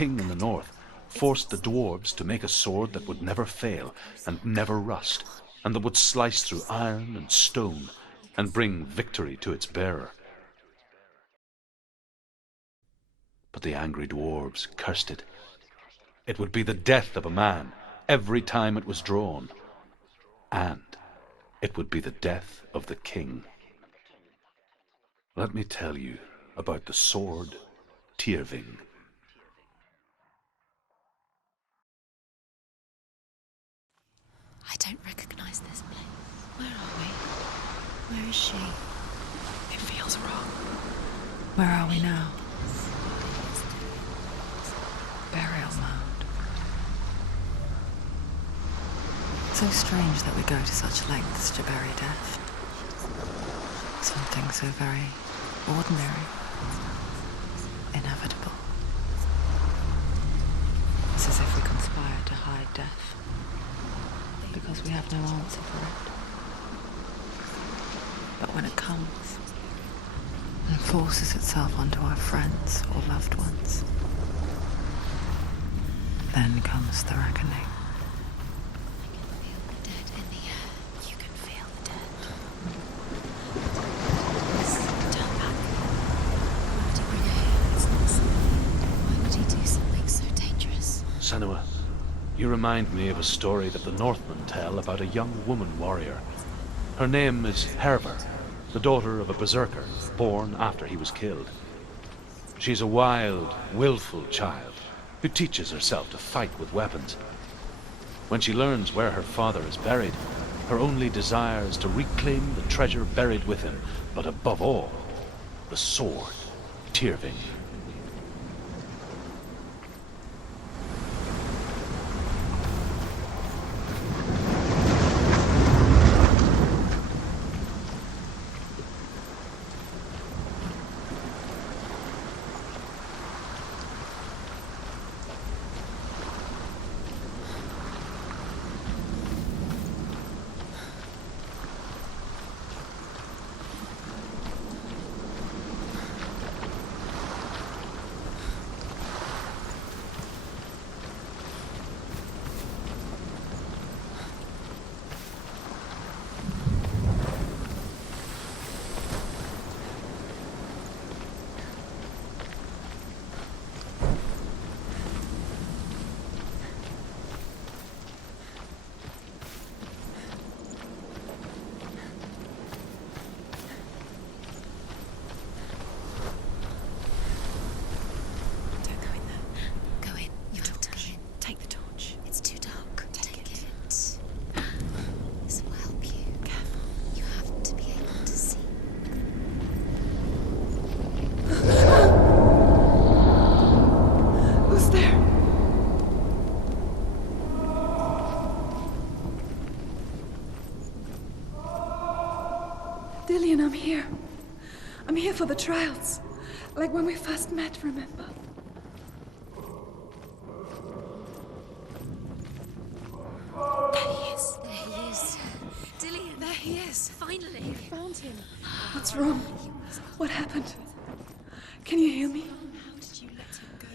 king in the north, forced the dwarves to make a sword that would never fail and never rust, and that would slice through iron and stone and bring victory to its bearer. But the angry dwarves cursed it. It would be the death of a man every time it was drawn, and it would be the death of the king. Let me tell you about the sword Tyrving. I don't recognize this place. Where are we? Where is she? It feels wrong. Where are we now? Burial mound. So strange that we go to such lengths to bury death. Something so very ordinary, inevitable. It's as if we conspired to hide death, because we have no answer for it. But when it comes and forces itself onto our friends or loved ones, then comes the reckoning. Senua, you remind me of a story that the Northmen tell about a young woman warrior. Her name is Herver, the daughter of a berserker born after he was killed. She's a wild, willful child who teaches herself to fight with weapons. When she learns where her father is buried, her only desire is to reclaim the treasure buried with him, but above all, the sword, Tyrving. Dillian, I'm here. I'm here for the trials. Like when we first met, remember? There he is. There he is. Dillian. There he is. Finally. We found him. What's wrong? What happened? Can you hear me? How did you let him go?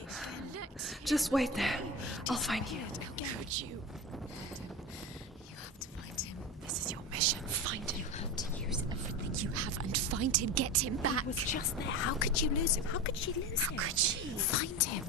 Just wait there. I'll find you. How could you? You have to find him. This is your mission. Find him. You have to use everything you have and find him. Get him back. He was just there. How could you lose him? How could she lose him? How could she? Find him.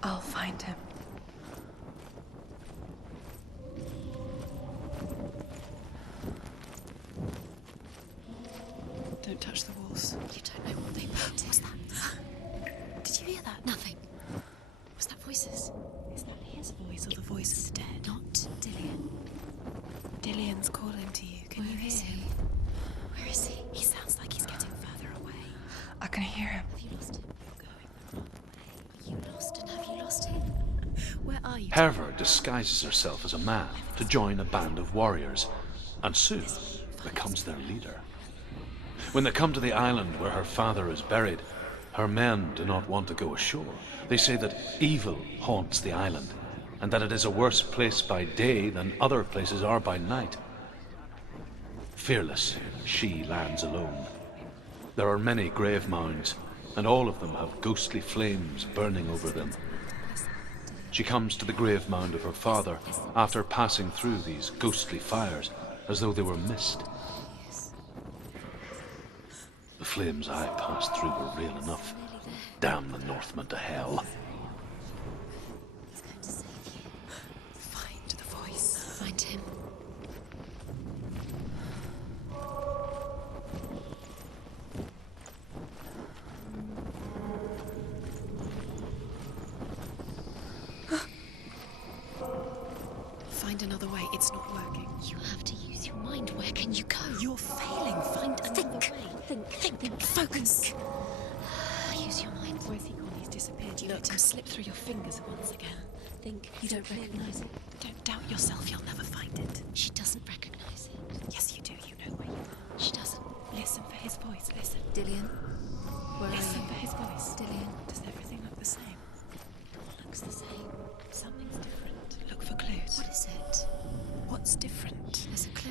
I'll find him. Don't touch the walls. You don't know what they meant. What's that? hear that? Nothing. Was that voices? Is that his voice or the voice of the dead? Not Dillian. Dillian's calling to you. Can you Where hear is him? he? Where is he? He sounds like he's getting further away. I can hear him. Have you lost him? Are you lost and have you lost him? Where are you? Herver disguises herself as a man to join a band of warriors, and soon becomes their leader. When they come to the island where her father is buried, her men do not want to go ashore. They say that evil haunts the island, and that it is a worse place by day than other places are by night. Fearless, she lands alone. There are many grave mounds, and all of them have ghostly flames burning over them. She comes to the grave mound of her father after passing through these ghostly fires, as though they were mist. The flames I passed through were real enough. Damn the Northmen to hell. He's going to save you. Find the voice. Find him. Find another way. It's not working. You have to use your mind. Where can you go? You're failing. Find another way. Think. Focus. Use your mind. Where's he gone? He's disappeared. You let him slip through your fingers once again. Think. You don't recognize it. Don't doubt yourself. You'll never find it. She doesn't recognize it. Yes, you do. You know where you are. She doesn't. Listen for his voice. Listen. Dillian. Where Listen are for you? his voice. Dillian. Does everything look the same? Looks the same. Something's different. Look for clues. What is it? What's different? There's a clue.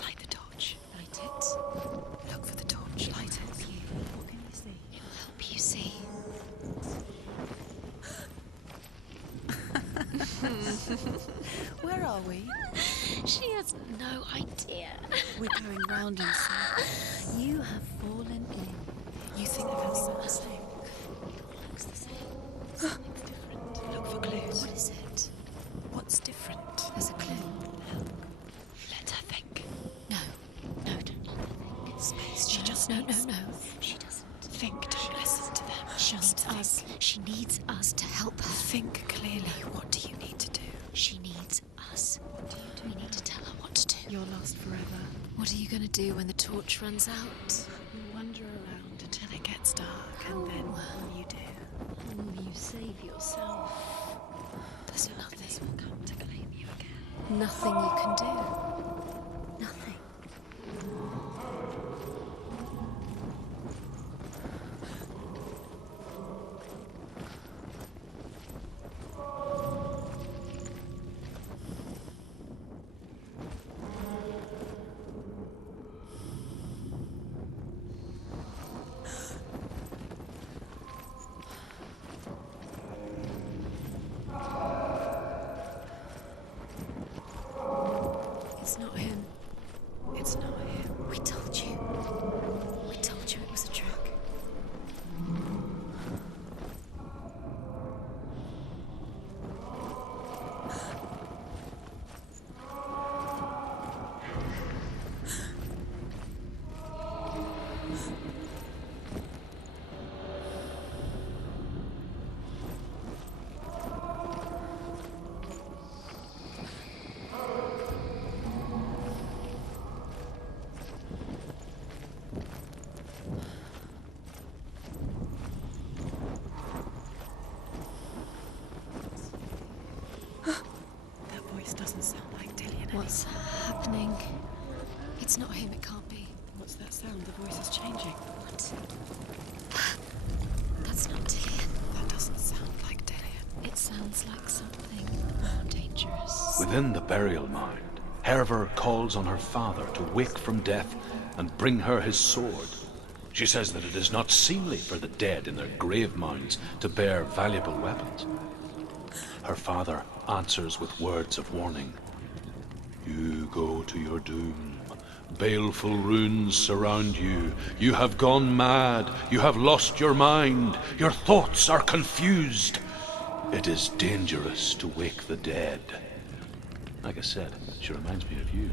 Light the torch. Light it. Look for the torch. Light it. What can you see? It will help you see. Where are we? She has no idea. We're going round in circles. You have fallen in. You think they've had something the same? Looks the same. Something's different. Look for clues. What is it? What's different? There's a clue. Let her think. No. No, don't let her think. Space. She just No. needs... She doesn't. Think. Don't listen to them. Just us. She needs us to help her. Think clearly. What do you need to do? She needs us. What do? We need to tell her what to do. You're lost forever. What are you going to do when the torch runs out? You wander around until it gets dark, and then what will you do? Will you save yourself? There's nothing. Will come to claim you again. Nothing you can do. Nothing. It's not him. It's not him. We told you. We told you it was a trick. That voice doesn't sound like Dillian. What's happening? It's not him, it can't be. What's that sound? The voice is changing. What? That's not Dillian. That doesn't sound like Dillian. It sounds like something more dangerous. Within the burial mound, Herver calls on her father to wake from death and bring her his sword. She says that it is not seemly for the dead in their grave mounds to bear valuable weapons. Her father answers with words of warning. You go to your doom. Baleful runes surround you. You have gone mad. You have lost your mind. Your thoughts are confused. It is dangerous to wake the dead. Like I said, she reminds me of you.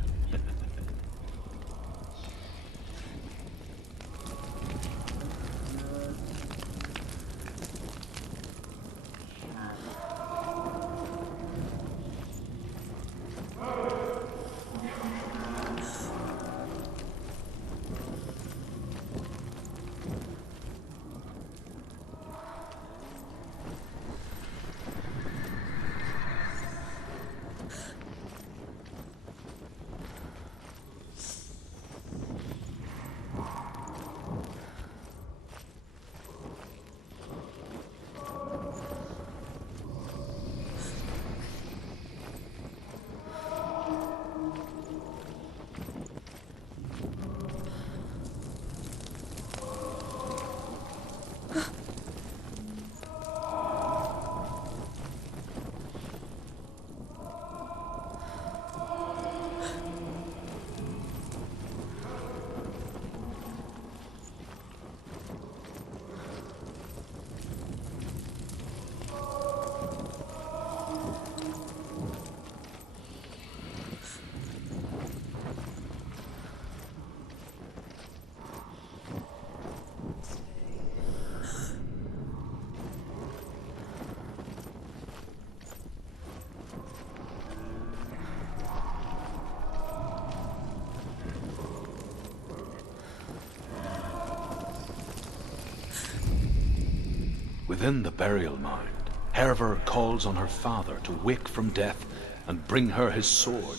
Within the burial mound, Herver calls on her father to wake from death and bring her his sword.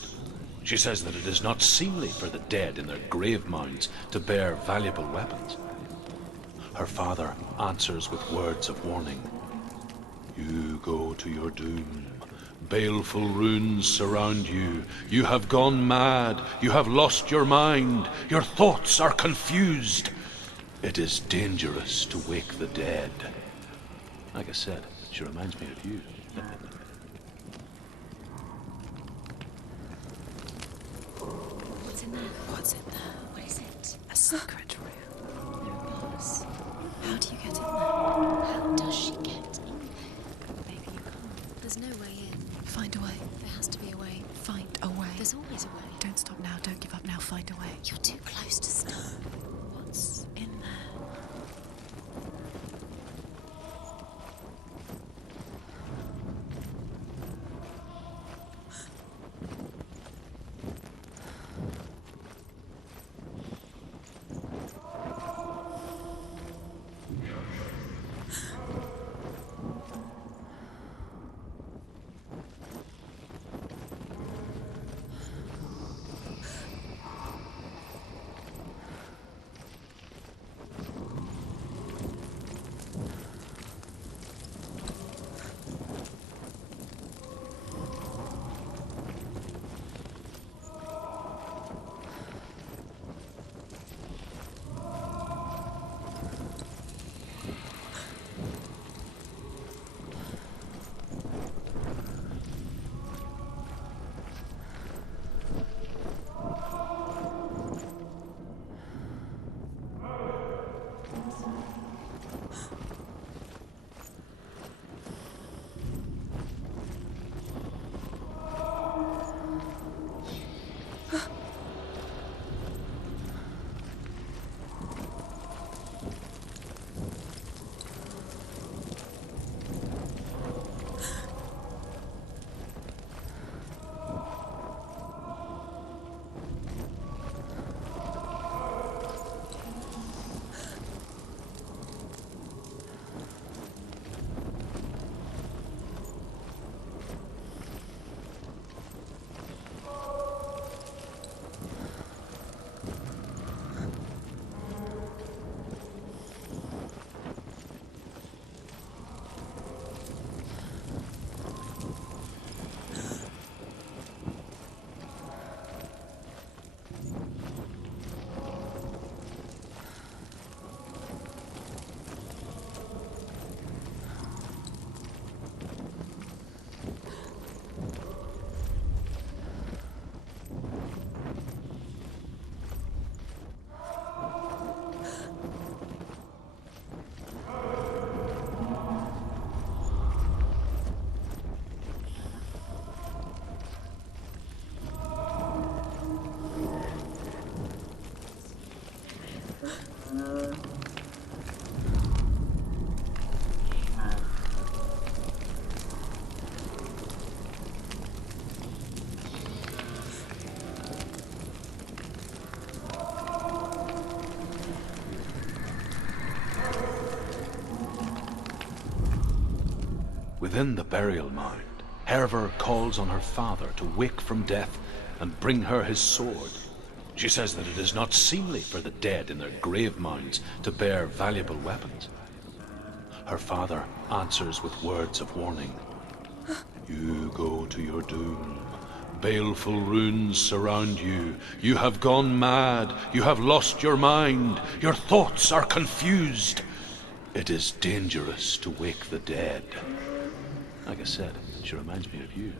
She says that it is not seemly for the dead in their grave mounds to bear valuable weapons. Her father answers with words of warning. You go to your doom. Baleful runes surround you. You have gone mad. You have lost your mind. Your thoughts are confused. It is dangerous to wake the dead. Like I said, she reminds me of you. What's in there? What's in there? What is it? A secret room. There are bars. How do you get in there? How does she get in there? Maybe you can't. There's no way in. Find a way. There has to be a way. Find a way. There's always a way. Don't stop now. Don't give up now. Find a way. You're too close to stop. What's in there? Within the burial mound, Herver calls on her father to wake from death and bring her his sword. She says that it is not seemly for the dead in their grave mounds to bear valuable weapons. Her father answers with words of warning. You go to your doom. Baleful runes surround you. You have gone mad. You have lost your mind. Your thoughts are confused. It is dangerous to wake the dead. Like I said, she reminds me of you.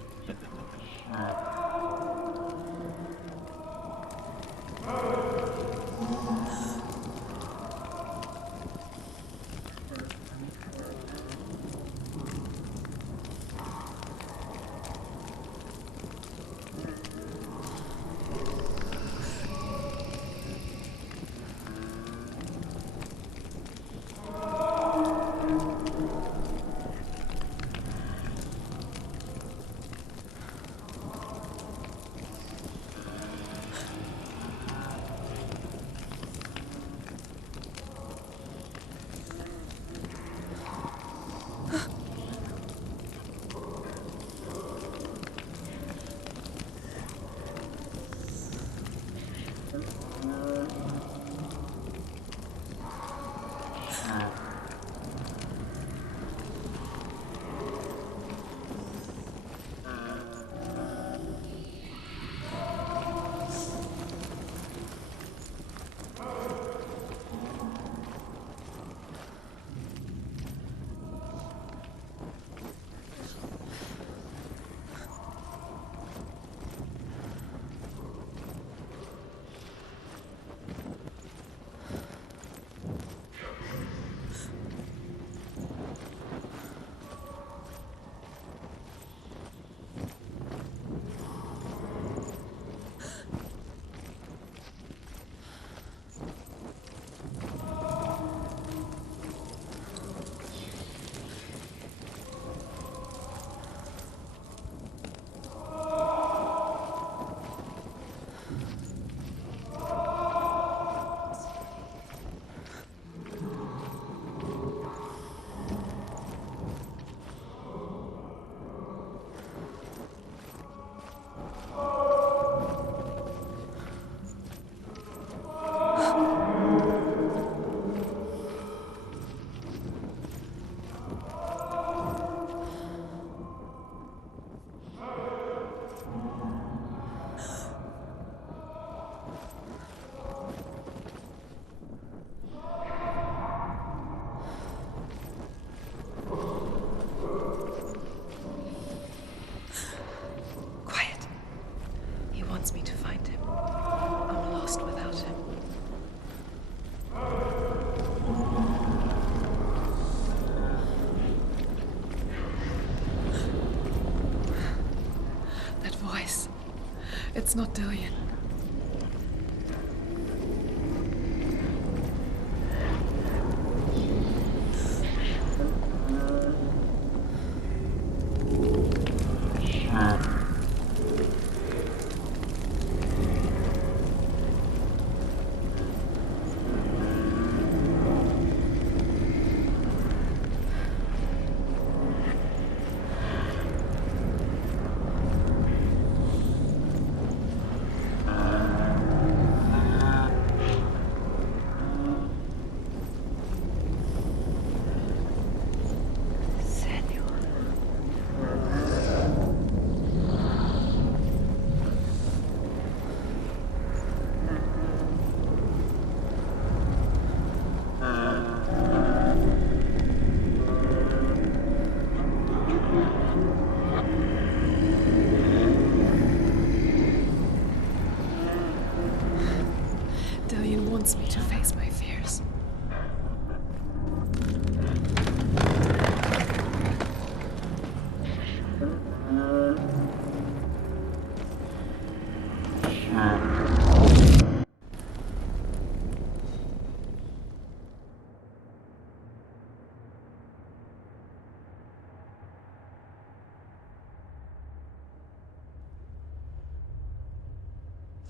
Wants me to find him. I'm lost without him. That voice. It's not Dillion. Wants me to face my fears.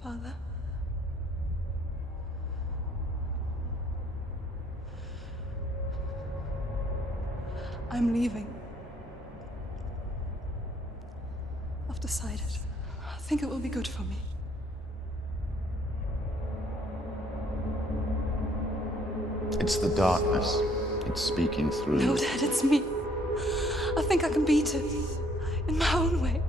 Father? I'm leaving. I've decided. I think it will be good for me. It's the darkness. It's speaking through No, you. Dad, it's me. I think I can beat it. In my own way.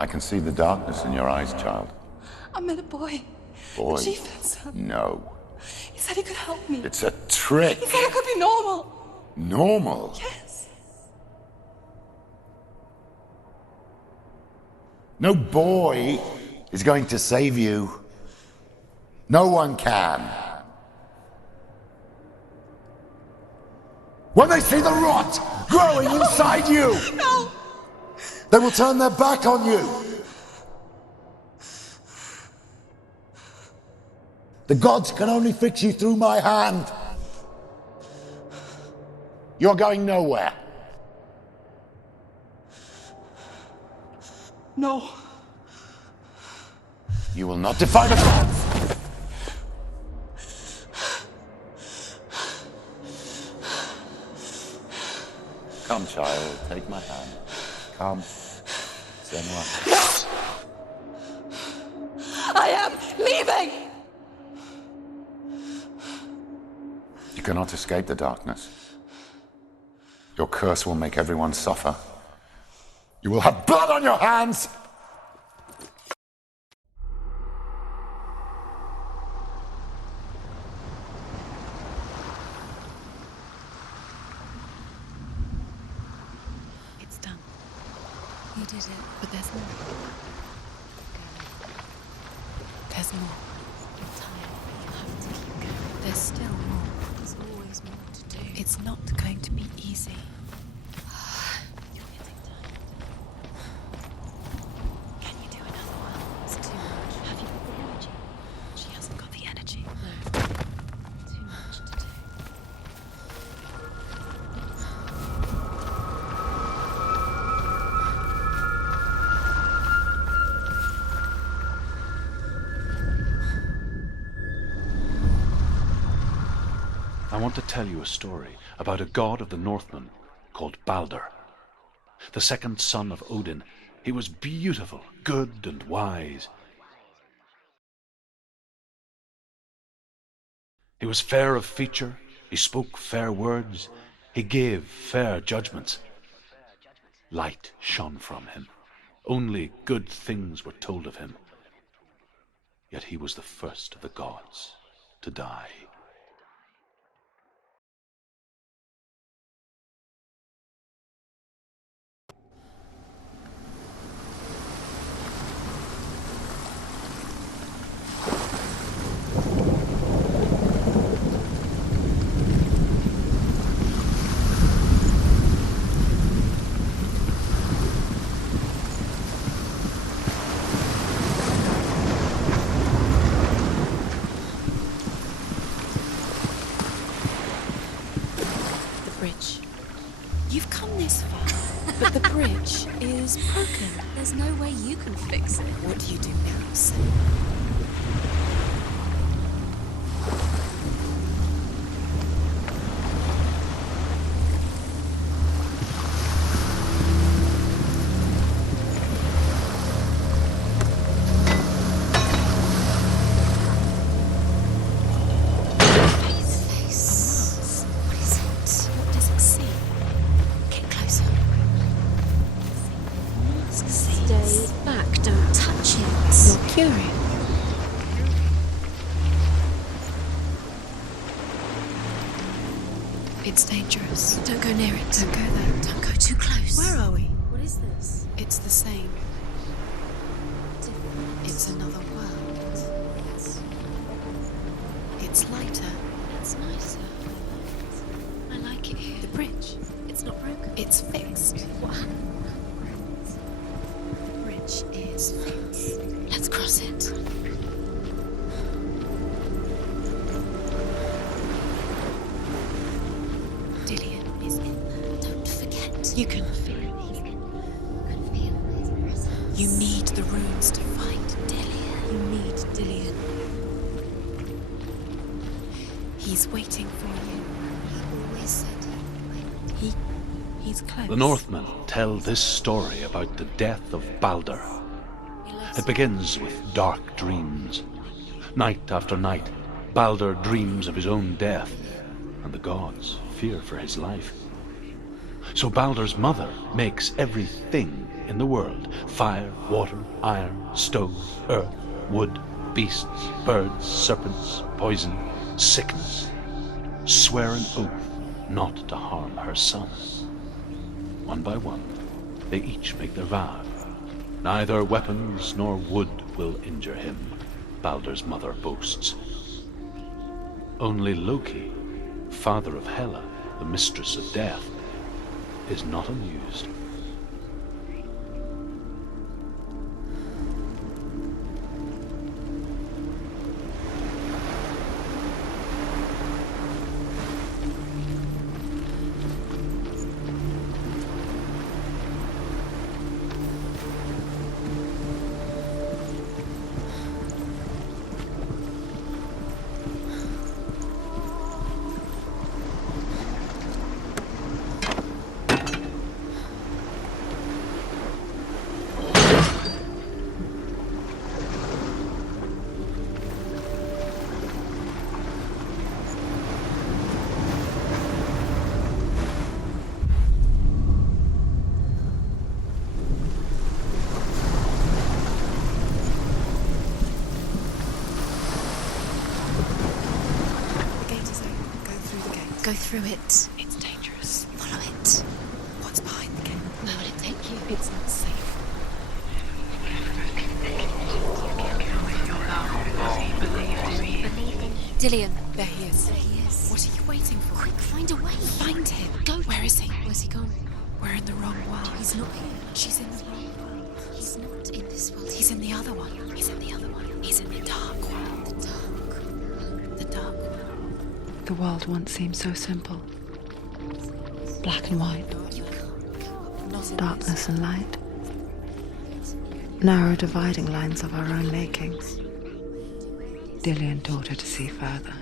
I can see the darkness in your eyes, child. I met a boy. Boy. The chief and son. No. He said he could help me. It's a trick. He said I could be normal. Normal. Yes. No boy is going to save you. No one can. When they see the rot growing inside you, No! they will turn their back on you. The gods can only fix you through my hand. You're going nowhere. No. You will not defy the gods. Come, child, take my hand. Come. Senua. I am leaving! You cannot escape the darkness. Your curse will make everyone suffer. You will have blood on your hands! It's done. You did it. But there's more. There's more. You're tired. You have to keep going. There's still more. There's always more to do. It's not going to be easy. You're getting tired. Can you do another one? It's too much. Have you got the energy? She hasn't got the energy. No. Too much to do. I want to tell you a story about a god of the Northmen called Balder. The second son of Odin, he was beautiful, good and wise. He was fair of feature, he spoke fair words, he gave fair judgments. Light shone from him. Only good things were told of him. Yet he was the first of the gods to die. The bridge. You've come this far, but the bridge is broken. There's no way you can fix it. What do you do now, Senua? His face. What is it? What does it see? Get closer. Mask Stay sees. back. Don't touch it. You're curious. It's dangerous. Don't go near it. Don't go there. Don't go too close. Where are we? What is this? It's the same. Different. It's another world. Yes. It's lighter. It's nicer. I like it here. The bridge. It's not broken. It's fixed. What happened? The bridge is fixed. Let's cross it. Dillian is in there. Don't forget. You can feel it. I can feel his presence. You need the runes to find Dillian. You need Dillian. He's waiting for you. He always said He's close. The Northmen tell this story about the death of Baldur. It begins with dark dreams. Night after night, Baldur dreams of his own death, and the gods fear for his life. So Baldur's mother makes everything in the world: fire, water, iron, stone, earth, wood, beasts, birds, serpents, poison, sickness. Swear an oath not to harm her son. One by one, they each make their vow. Neither weapons nor wood will injure him, Baldur's mother boasts. Only Loki, father of Hela, the mistress of death, is not amused. Go through it. It's dangerous. Follow it. What's behind the gate? Where will it take you? It's not safe. Dillion. There he is. There he is. What are you waiting for? Quick, find a way. Find him. Go. Where is he? Where's he gone? We're in the wrong world. He's not here. She's in the wrong world. He's not in this world. He's in the other one. He's in the other one. He's in the dark world. the dark. The dark world. The world once seemed so simple. Black and white, You can't go. Not in darkness and light. Narrow dividing lines of our own makings. Dillion taught her to see further.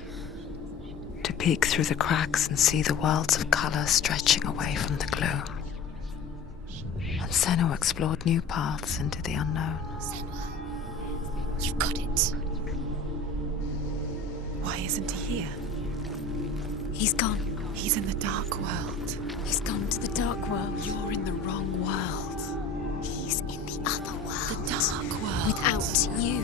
To peek through the cracks and see the worlds of color stretching away from the gloom. And Senua explored new paths into the unknown. Senua, you've got it. Why isn't he here? He's gone. He's in the dark world. He's gone to the dark world. You're in the wrong world. He's in the other world. The dark world. Without you.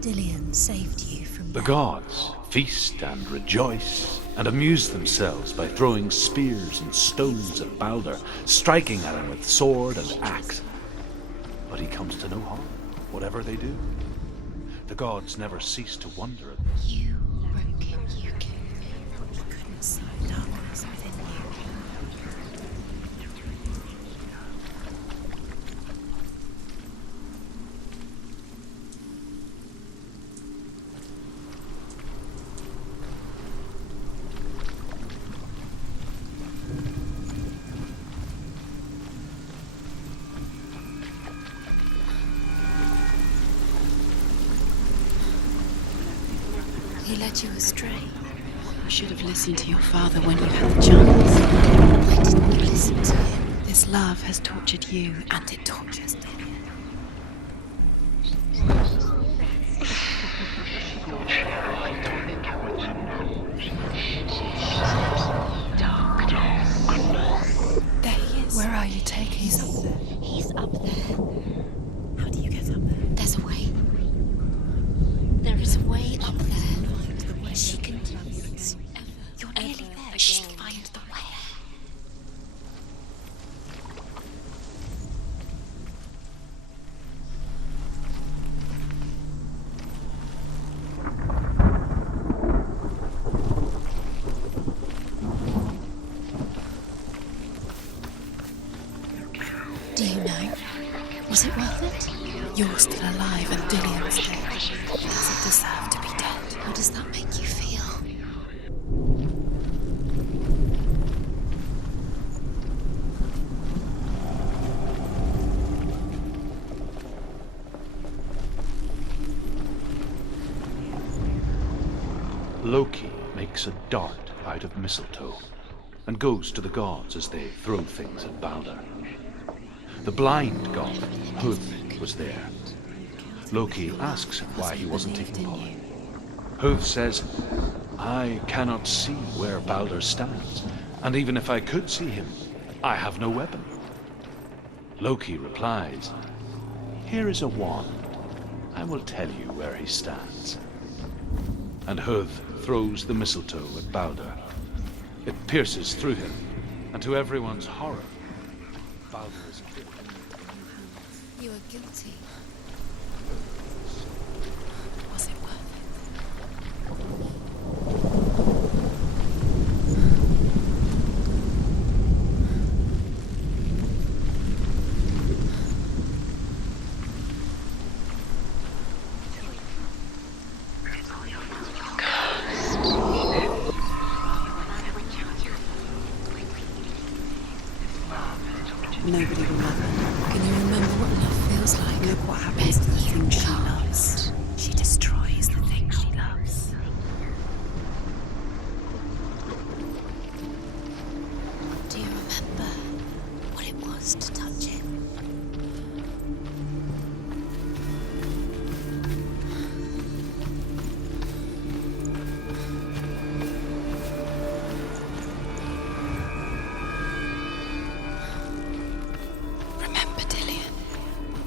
Dillion saved you from The death. gods feast and rejoice and amuse themselves by throwing spears and stones at Baldur, striking at him with sword and axe. But he comes to no harm, whatever they do. The gods never cease to wonder at this. You broke him. You killed him. You couldn't see darkness within you. He led you astray. You should have listened to your father when you had the chance. Why didn't you listen to him? This love has tortured you, and it tortures Dillion. There he is. Where are you taking him? He's up there. How do you get up there? There's a way. There is a way up there. She can do it. You're nearly there. She can find the way. Do you know? Was it worth it? You're still alive and Dillion's dead. He doesn't deserve to be dead. How does that make you feel? Loki makes a dart out of mistletoe and goes to the gods as they throw things at Balder. The blind god, Hud, was there. Loki asks him why he wasn't taking part. Hud says, I cannot see where Balder stands, and even if I could see him, I have no weapon. Loki replies, here is a wand. I will tell you where he stands. And Hud throws the mistletoe at Balder. It pierces through him, and to everyone's horror, Balder is killed. You are guilty. Was it worth Nobody will love her. Can you remember what love feels like? Look what happens to the thing she loves. She destroys the thing she loves. Do you remember what it was to touch it? Remember Dillion?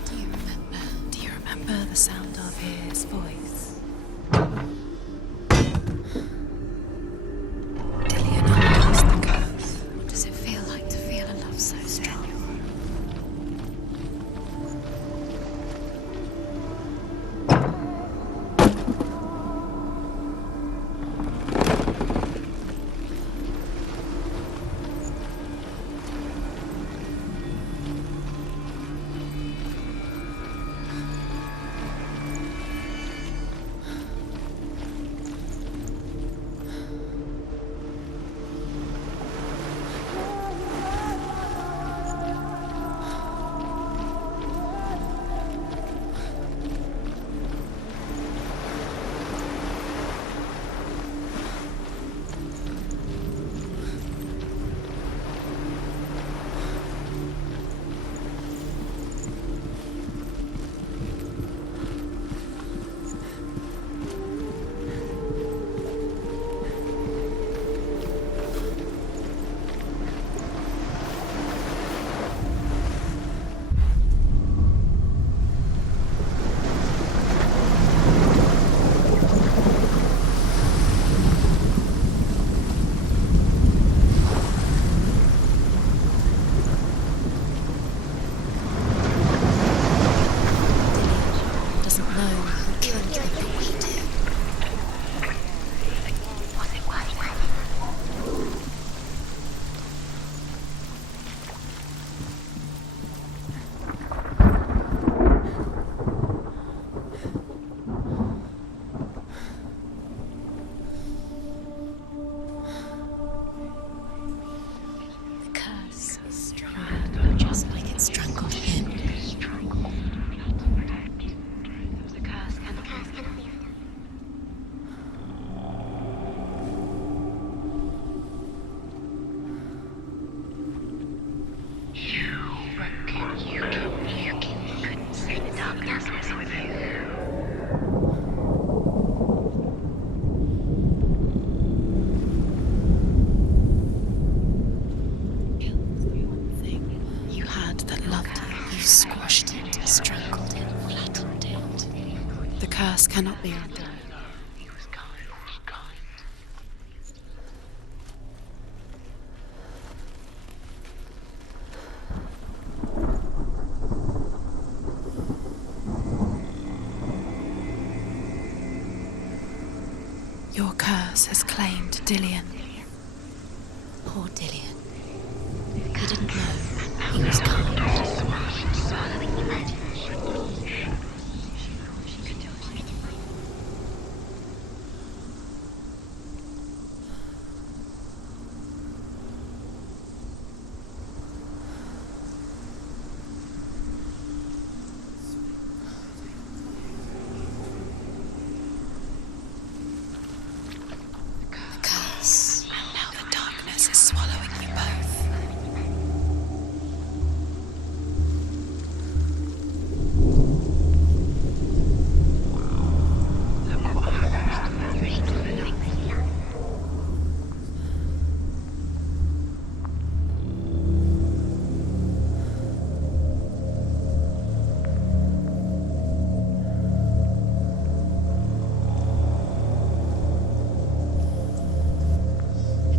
Do you remember? Do you remember the sound of his voice? Dillion undoes the curse. What does it feel like to feel a love so strong? Doesn't know who killed him. But we do. Was it worth it? The curse strangled just like it strangled him. The curse cannot be. You couldn't see the darkness was with you. Killed the one thing you had that loved you. You squashed it, strangled it, flattened it. The curse cannot be undone. He was kind. Your curse has claimed Dillion. Poor Dillion. He didn't know. He was kind.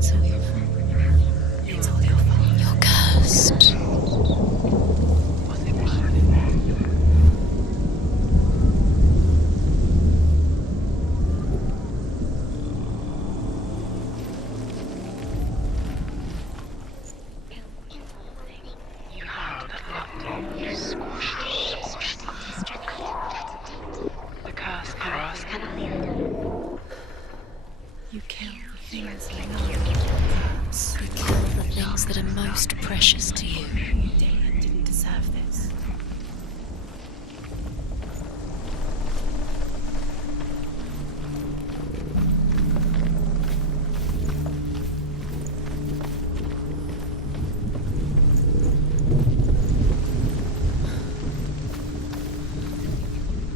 It's all your fault. It's all your fault. You're cursed. The curse cannot be. You kill the things you love. You kill the things that are most precious to you. Dillian didn't deserve this.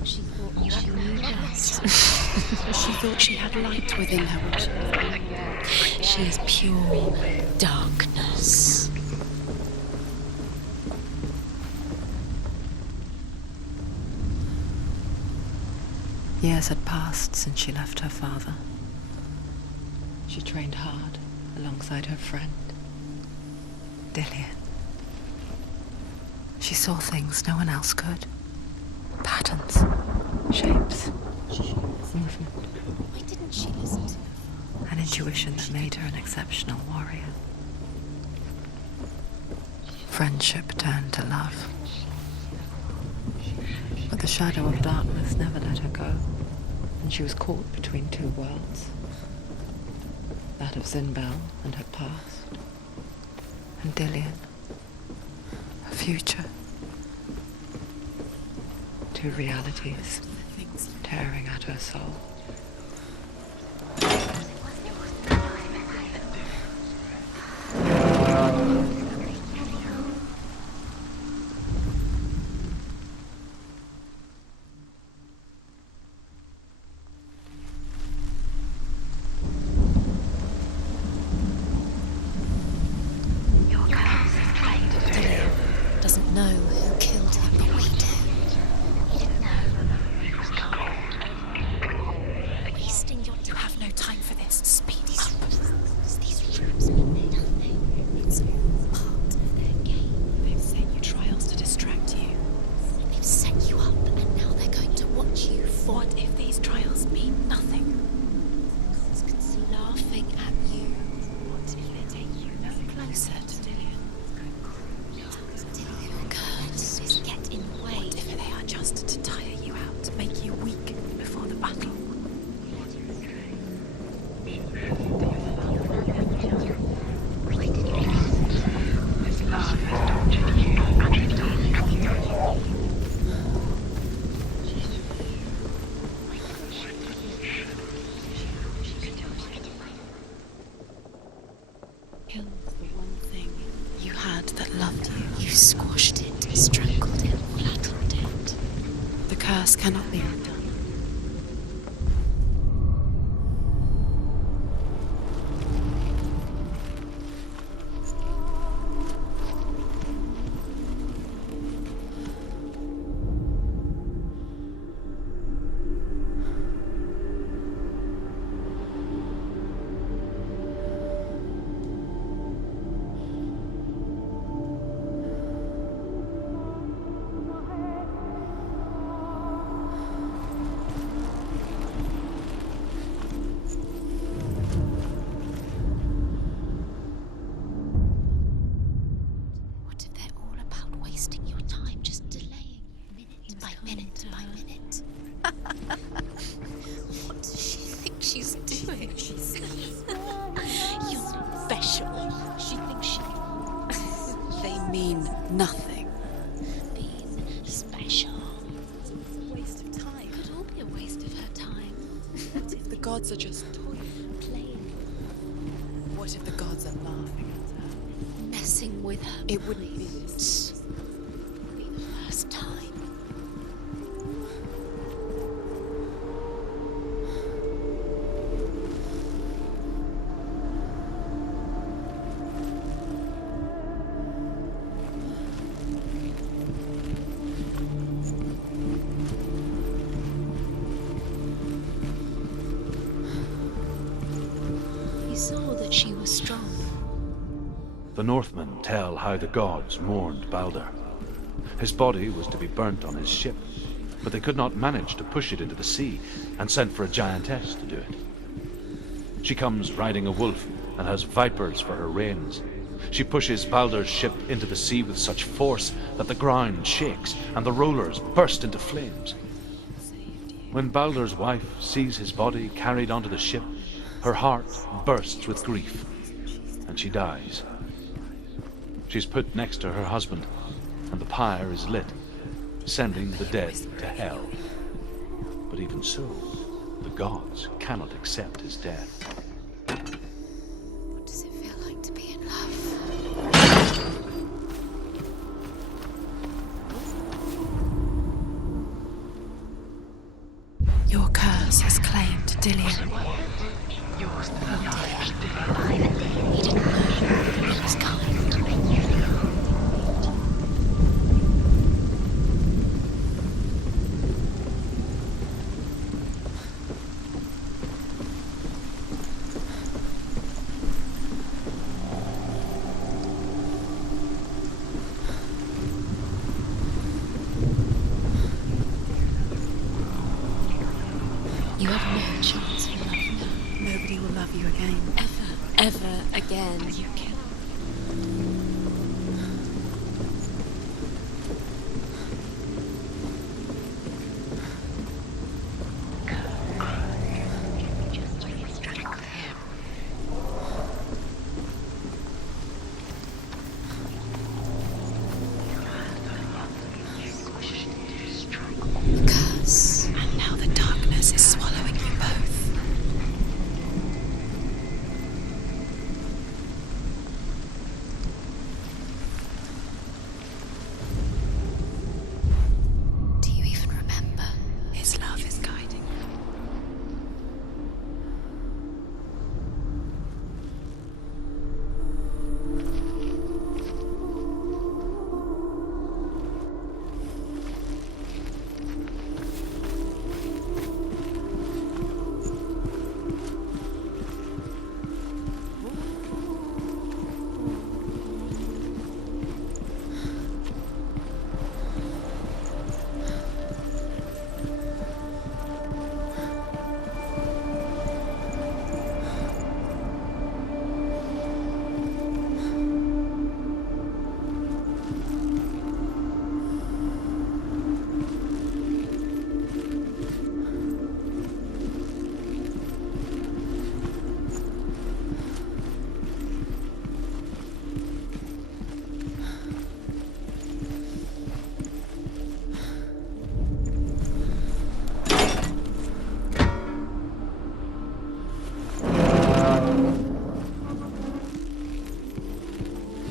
She thought she knew best. She thought she had light within her. She is pure darkness. Years had passed since she left her father. She trained hard alongside her friend, Dillian. She saw things no one else could. Patterns, shapes, movement. Why didn't she listen to her? An intuition that made her an exceptional warrior. Friendship turned to love. But the shadow of darkness never let her go, and she was caught between two worlds. That of Zinbel and her past, and Dillian, her future. Two realities tearing at her soul. Dillian doesn't know who killed him, but we do. Wasting your You have no time for this. Speed up. These rooms mean nothing. It's all part of their game. They've set you trials to distract you. They've set you up, and now they're going to watch you for What if these trials mean nothing? laughing at you. What if they take you no closer to Dillian? Your curse get in the way. What if they are just to tire you out, to make you weak before the battle? This love has tortured you. Kills the one thing you had that loved you. You squashed it, strangled it, flattened it. The curse cannot be undone. What if they're all about wasting your time, just delaying minute by minute by minute? What does she think she's doing? You're special. She thinks she They mean nothing. being special. Waste of time. Could all be a waste of her time. What if the gods are just toying? Playing, What if the gods are laughing at her? messing with her. It wouldn't be this. Be the first time. You saw that She was strong. The Northmen tell how the gods mourned Balder. His body was to be burnt on his ship, but they could not manage to push it into the sea, and sent for a giantess to do it. She comes riding a wolf and has vipers for her reins. She pushes Balder's ship into the sea with such force that the ground shakes and the rollers burst into flames. When Balder's wife sees his body carried onto the ship, her heart bursts with grief, and she dies. She's put next to her husband, and the pyre is lit, sending the dead to hell. But even so, the gods cannot accept his death. What does it feel like to be in love? Your curse has claimed Dillian. He didn't know. He was kind. You have no chance of love now. Nobody will love you again. Ever again. You can. Curse. And now the darkness is swallowing you both. Do you even remember? His love is guiding you.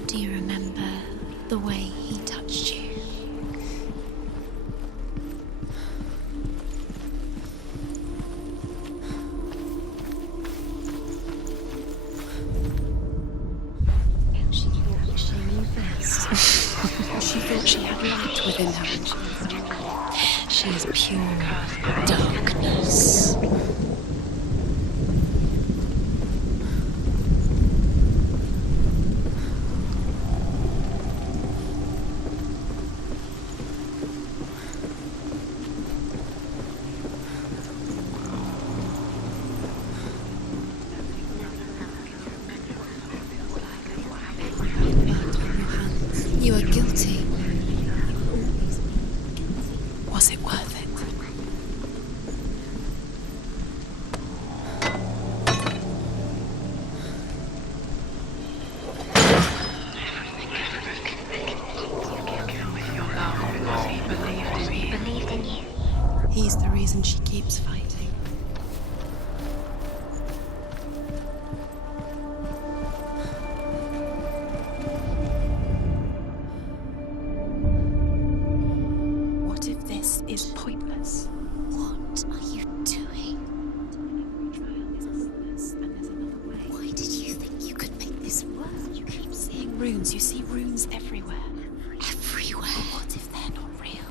Do you remember the way he touched you? She thought she knew best. She thought she had light within her and She is pure darkness. You are guilty. Was it worth it? He believed in you. He's the reason she keeps fighting. What if this is pointless? What are you doing? Why did you think you could make this work? You keep seeing runes. You see runes everywhere. Everywhere. What if they're not real?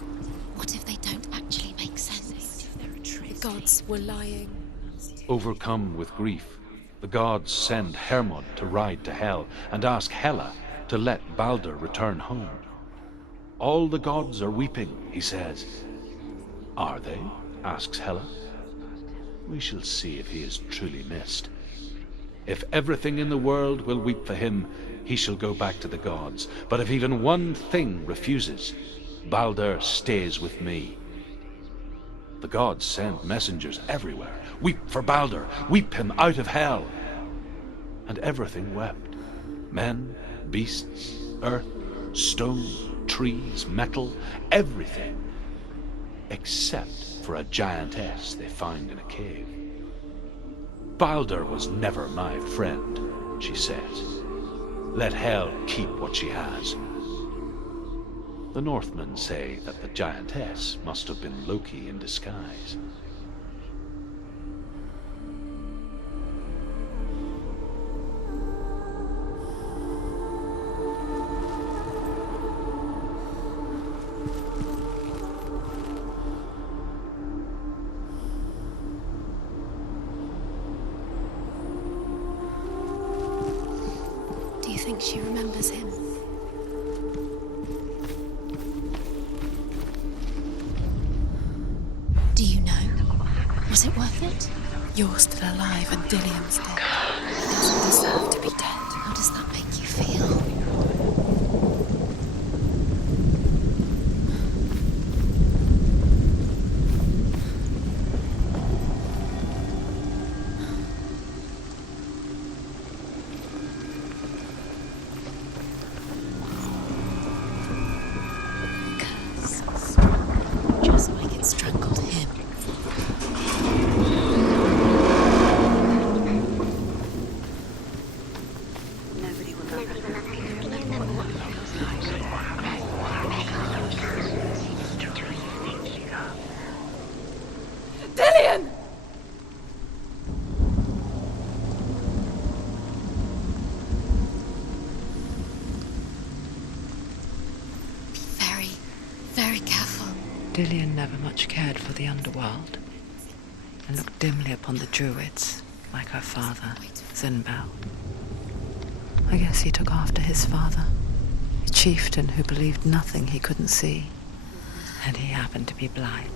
What if they don't actually make sense? What if they're a trick? The gods were lying. Overcome with grief, The gods send Hermod to ride to Hell and ask Hela to let Balder return home. All the gods are weeping, he says. Are they? Asks Hela. We shall see if he is truly missed. If everything in the world will weep for him, he shall go back to the gods. But if even one thing refuses, Balder stays with me. The gods send messengers everywhere. Weep for Balder, weep him out of Hell. And everything wept. Men, beasts, earth, stone, trees, metal, everything. Except for a giantess they found in a cave. Balder was never my friend, she says. Let Hel keep what she has. The Northmen say that the giantess must have been Loki in disguise. Do you think she remembers him? Do you know? Was it worth it? You're still alive and Dillian's dead. He doesn't deserve to be dead. How does that make you feel? Just like it strangled him. Dillian! Very, very careful. Dillian never much cared for the underworld and looked dimly upon the druids, like her father, Zinbel. I guess he took after his father, a chieftain who believed nothing he couldn't see, and he happened to be blind.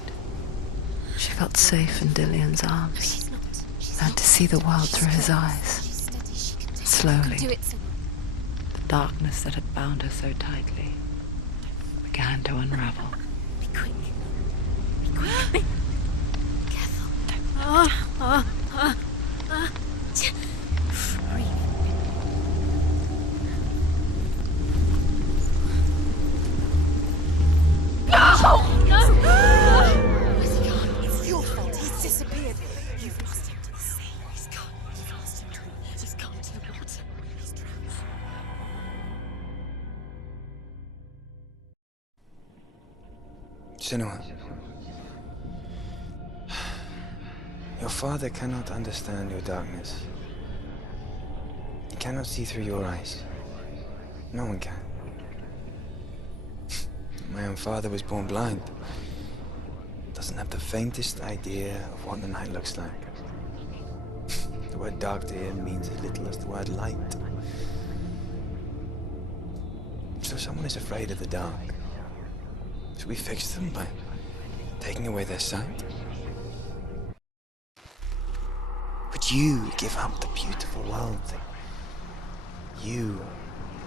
She felt safe in Dillian's arms, and to see the world through his eyes. Slowly, the darkness that had bound her so tightly began to unravel. Be quick. Be quick. Careful. Breathe. Where's he gone? It's your fault. He's disappeared. You've lost him to the sea. He's gone. You've lost him to the He's gone to the water. He's drowned. Senua, your father cannot understand your darkness. He cannot see through your eyes. No one can. My own father was born blind. Doesn't have the faintest idea of what the night looks like. The word dark to him means as little as the word light. So someone is afraid of the dark. Should we fix them by taking away their sight? Would you give up the beautiful world that you,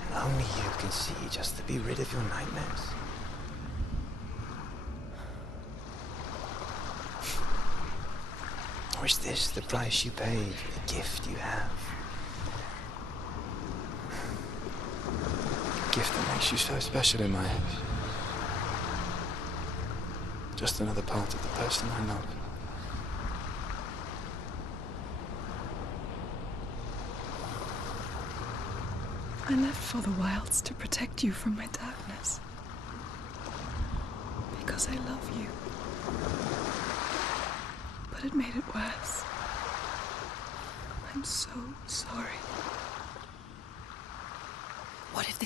and only you, can see just to be rid of your nightmares? Or is this the price you pay for the gift you have? A gift that makes you so special in my eyes. Just another part of the person I love. I left for the wilds to protect you from my darkness. Because I love you. But it made it worse. I'm so sorry. What if this